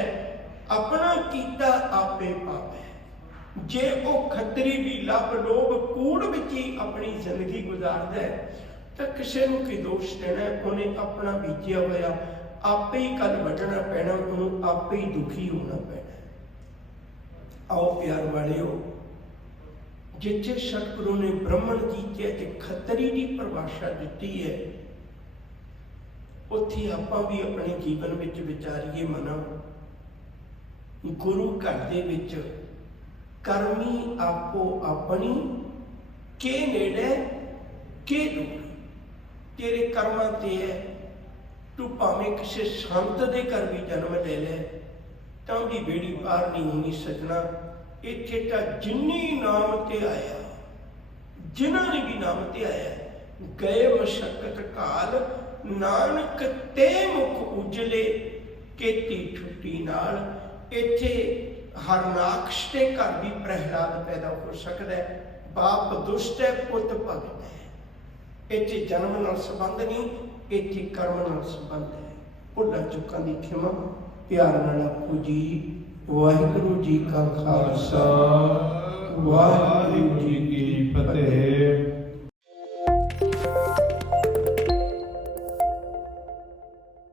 ਆਪਣਾ ਕੀਤਾ ਆਪੇ ਪਾਵੇ। ਜੇ ਉਹ ਖੱਤਰੀ ਵੀ ਲੱਭ ਲੋਭ ਕੂੜ ਵਿੱਚ ਹੀ ਆਪਣੀ ਜ਼ਿੰਦਗੀ ਗੁਜ਼ਾਰਦਾ ਹੈ ਤਾਂ ਕਿਸੇ ਨੂੰ ਕੀ ਦੋਸ਼ ਦੇਣਾ? ਉਹਨੇ ਆਪਣਾ ਬੀਜਿਆ ਹੋਇਆ ਆਪੇ ਹੀ ਕੱਲ ਵੱਢਣਾ ਪੈਣਾ, ਉਹਨੂੰ ਆਪੇ ਹੀ ਦੁਖੀ ਹੋਣਾ ਪੈਣਾ। ਆਓ ਪਿਆਰ ਵਾਲਿਓ, ਜਿੱਥੇ ਸਤਿਗੁਰੂ ਨੇ ਬ੍ਰਾਹਮਣ ਜੀ ਤੇ ਖੱਤਰੀ ਦੀ ਪਰਿਭਾਸ਼ਾ ਦਿੱਤੀ ਹੈ, ਉੱਥੇ ਆਪਾਂ ਵੀ ਆਪਣੇ ਜੀਵਨ ਵਿੱਚ ਵਿਚਾਰੀਏ। ਮਨਾ ਗੁਰੂ ਘਰ ਦੇ ਵਿੱਚ ਕਰਮੀ ਆਪੋ ਆਪਣੀ, ਕੇ ਨੇੜੇ ਕੇ ਦੂਰ। ਤੇਰੇ ਕਰਮਾਂ ਤੇ ਹੈ। ਤੂੰ ਭਾਵੇਂ ਕਿਸੇ ਸੰਤ ਦੇ ਘਰ ਵੀ ਜਨਮ ਲੈ ਲੈ ਤਾਂ ਉਹਦੀ ਬੇੜੀ ਪਾਰ ਨਹੀਂ ਹੋਣੀ ਸਜਣਾ। ਇੱਥੇ ਤਾਂ ਜਿੰਨੀ ਨਾਮ ਤੇ ਆਇਆ, ਜਿਨ੍ਹਾਂ ਨੇ ਵੀ ਨਾਮ ਤੇ ਆਇਆ, ਗਏ ਮਸ਼ੱਕਤ ਕਾਲ, ਨਾਨਕ ਤੇ ਮੁਖ ਉਜਲੇ, ਕੀਤੀ ਛੁੱਟੀ ਨਾਲ। ਇੱਥੇ ਹਰਨਾਕਸ਼ ਦੇ ਘਰ ਵੀ ਪ੍ਰਹਿਲਾਦ ਪੈਦਾ ਹੋ ਸਕਦਾ ਹੈ। ਬਾਪ ਦੁਸ਼ਟ ਹੈ, ਪੁੱਤ ਭਗਤ ਹੈ। ਇੱਥੇ ਜਨਮ ਨਾਲ ਸੰਬੰਧ ਨਹੀਂ, ਇੱਥੇ ਕਰਮ ਨਾਲ ਸੰਬੰਧ ਹੈ। ਭੁੱਲਾਂ ਚੁੱਕਾਂ ਦੀ ਖਿਮਾ ਪਿਆਰ ਨਾਲ ਆਖੋ ਜੀ। ਵਾਹਿਗੁਰੂ ਜੀ ਕਾ ਖਾਲਸਾ, ਵਾਹਿਗੁਰੂ ਜੀ